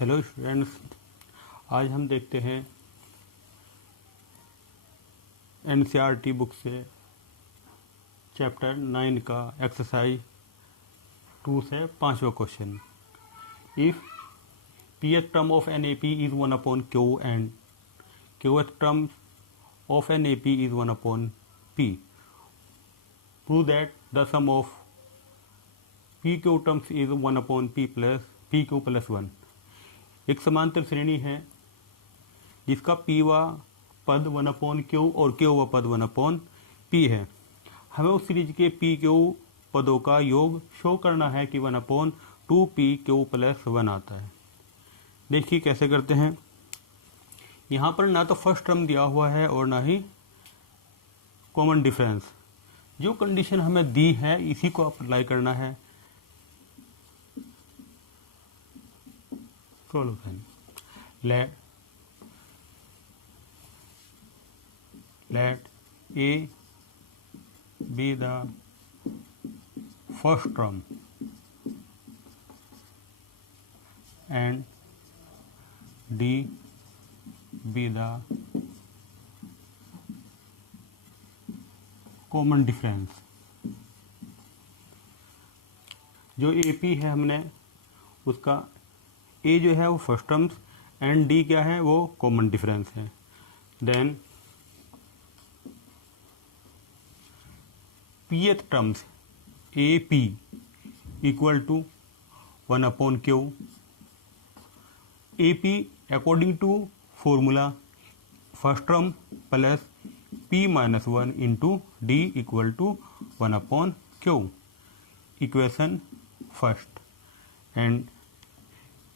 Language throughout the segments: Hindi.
हेलो स्टूडेंट्स, आज हम देखते हैं एनसीईआरटी बुक से चैप्टर 9 का एक्सरसाइज 2 से 5वां question. If pth term of an AP is 1 q and qth term of an AP is 1 P, prove that the sum of PQ terms is 1 P plus PQ plus 1। एक समांतर श्रेणी है जिसका पीवा पद 1/Q और Qवा पद 1/P है। हमें उस सीरीज के PQ पदों का योग शो करना है कि 1/2PQ प्लस 1 आता है। देखिए कैसे करते हैं। यहाँ पर ना तो फर्स्ट टर्म दिया हुआ है और ना ही कॉमन डिफरेंस। जो कंडीशन हमें दी है इसी को अप्लाई करना है। Solution let A be the first term and D be the common difference। जो AP है हमने उसका A जो है वो फर्स्ट टर्म्स एंड D क्या है वो कॉमन डिफरेंस है। Then pth terms AP equal to 1/Q। AP according to formula first term plus P-1 into D equal to 1/Q, equation first. And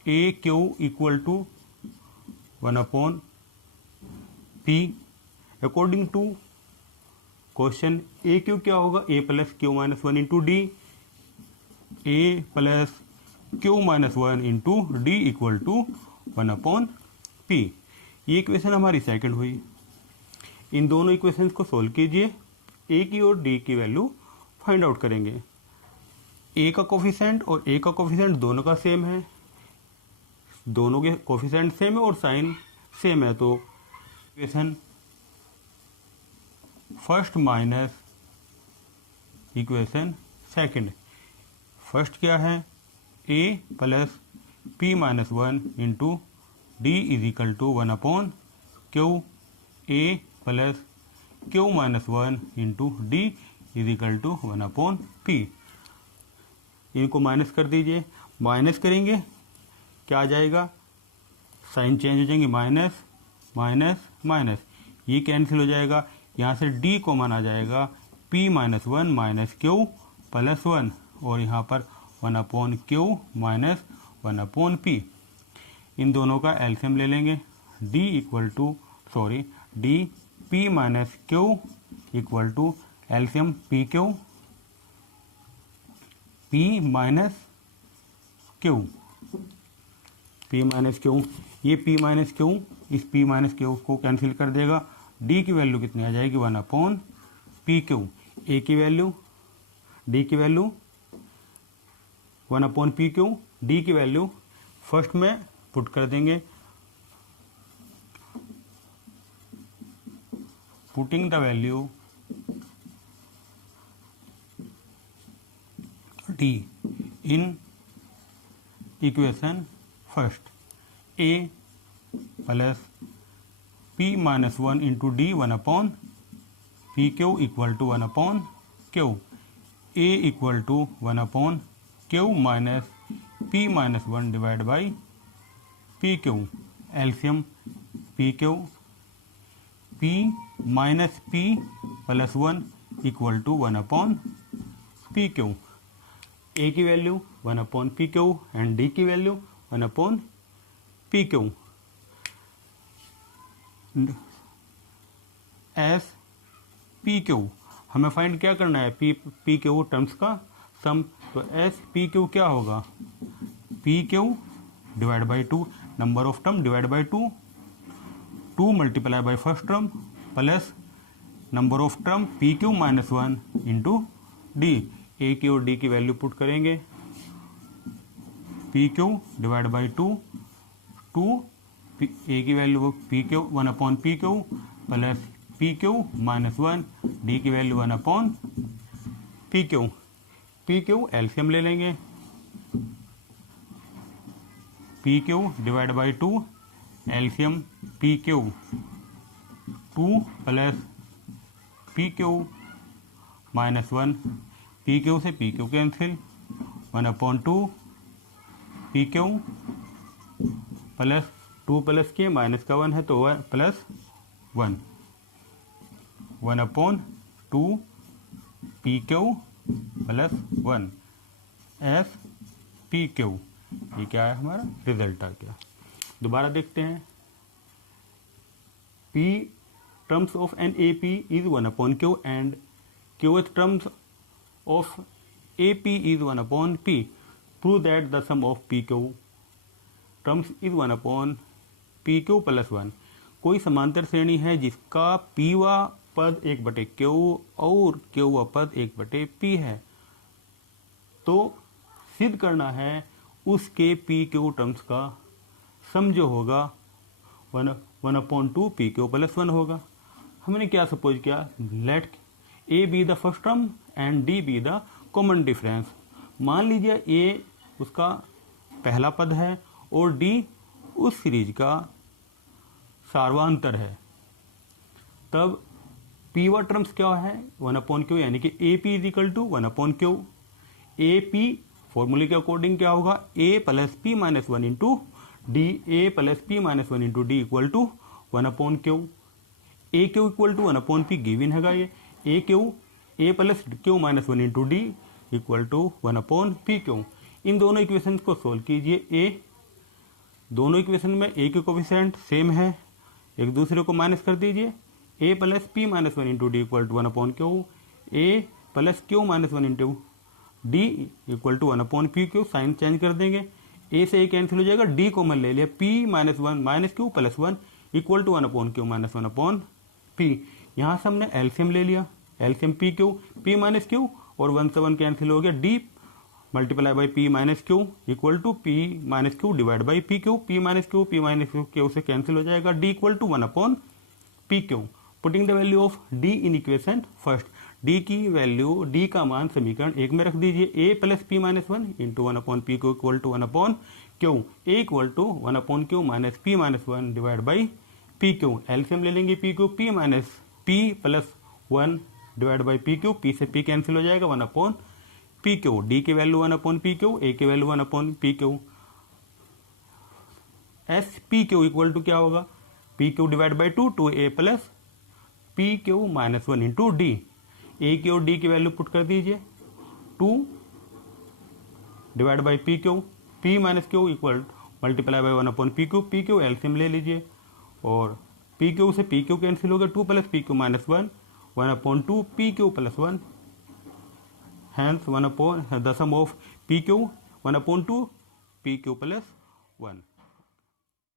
AQ equal to 1/P according to question. AQ क्या होगा? A plus Q-1 into D, A plus Q-1 into D equal to 1/P। ये इक्वेशन हमारी सेकंड हुई। इन दोनों इक्वेशंस को सोल्व कीजिए। A की और D की वैल्यू फाइंड आउट करेंगे। A का कोफिशिएंट और A का कोफिशिएंट दोनों का सेम है, दोनों के कोफिशिएंट सेम है और साइन सेम है, तो equation first minus equation second. First क्या है? A plus P-1 into D is equal to 1/Q। A plus Q-1 into D is equal to 1/P। इनको माइनस कर दीजिए। माइनस करेंगे क्या आ जाएगा? साइन चेंज हो जाएंगे, माइनस माइनस माइनस, ये कैंसिल हो जाएगा। यहाँ से D कॉमन आ जाएगा, P-1 माइनस Q प्लस 1 और यहाँ पर 1/Q माइनस 1/P। इन दोनों का एलसीएम ले लेंगे। D P minus Q equal to LCM PQ, P minus Q, P minus Q। ये P माइनस Q इस P माइनस Q को कैंसिल कर देगा। D की वैल्यू कितनी आ जाएगी? 1/PQ। A की वैल्यू, D की वैल्यू 1/PQ। D की वैल्यू फर्स्ट में पुट कर देंगे। Putting the value D in equation first. A plus P-1 into D 1/PQ equal to 1/Q। A equal to 1/Q minus P-1 divide by PQ। LCM PQ, P minus P plus 1 equal to 1/PQ। A की वैल्यू 1/PQ एंड D की वैल्यू 1/PQ। एस PQ हमें फाइंड क्या करना है? PQ टर्म्स का सम। तो एस PQ क्या होगा? PQ divide by 2, number of term divide by 2, 2 multiply by first term plus number of term PQ minus 1 into D। A की और D की वैल्यू पुट करेंगे। PQ divide by 2 two a की value p Q 1 upon P Q plus P Q minus 1, d की value 1 upon P Q. P q LCM ले लेंगे, p q divide by 2, LCM P q 2 plus P Q minus 1, p q से p q cancel, 1 upon 2 P Q plus 2 plus के माइनस का 1 है तो 1 plus 1, 1 upon 2 P Q plus 1 s p q. ये क्या है हमारा रिजल्ट आ गया। दोबारा देखते हैं, P terms of an AP is 1 upon Q and Qth terms of AP is 1 upon P. Prove that the sum of PQ terms is 1 upon PQ plus 1. कोई समांतर श्रेणी है जिसका Pवा पद 1/Q और Qवा पद 1/P है, तो सिद्ध करना है उसके PQ टर्म्स का सम जो होगा 1 अपॉन 2 PQ प्लस 1 होगा। हमने क्या सपोज किया, let A be the first term and D be the common difference. मान लीजिए A उसका पहला पद है और D उस सीरीज का सार्वांतर है, तब Pवा टर्म्स क्या है 1 अपॉन क्यू, यानी कि AP is equal to 1 upon q. AP फॉर्मूले के अकॉर्डिंग क्या होगा, A plus P minus 1 into d, a plus p minus 1 into d equal to 1 upon q. A q equal to 1 upon p given हैगा, ये a q a plus q minus 1 into d equal to 1 upon P q. इन दोनों इक्वेशन को सोल्व कीजिए। ए दोनों इक्वेशन में ए के कोफिशिएंट सेम है, एक दूसरे को माइनस कर दीजिए। A plus p minus 1 into d equal to 1 upon q, a plus q minus 1 into d equal to 1 upon P q. Sign change कर देंगे, ए से ए कैंसिल हो जाएगा, डी कॉमन ले लिया, P minus 1 minus Q plus 1 equal to 1 upon Q minus 1 upon P. यहाँ से हमने एलसीएम ले लिया, LCM P Q, P minus Q और 1 से 1 कैंसिल हो गया, D multiply by P minus Q equal to P minus Q divide by P Q. P minus Q से कैंसिल हो जाएगा, D equal to 1 upon P Q. Putting the value of d in equation first, d की वैल्यू, डी का मान समीकरण 1 में रख दीजिए। A plus p minus 1 into 1 upon P q equal to 1 upon q, a equal to 1 upon Q minus p minus 1 divide by P q. LCM ले लेंगे p Q, P minus p plus 1 divide by P Q, p से पी कैंसिल हो जाएगा, 1 अपॉन पी क्यू। डी की value 1 upon P q, a की value 1 upon P q. S p q equal to क्या होगा, p q divide by 2 a plus P Q minus 1 into d. A की और डी की वैल्यू पुट कर दीजिए, 2 divide by P Q, P minus Q equal multiply by 1 upon P q LCM ले लीजिए और पी क्यू से पी क्यू कैंसिल हो गया, 2 plus P Q minus 1 1 upon 2 P Q plus 1, hence 1 upon the sum of P Q 1 upon 2 P Q plus 1।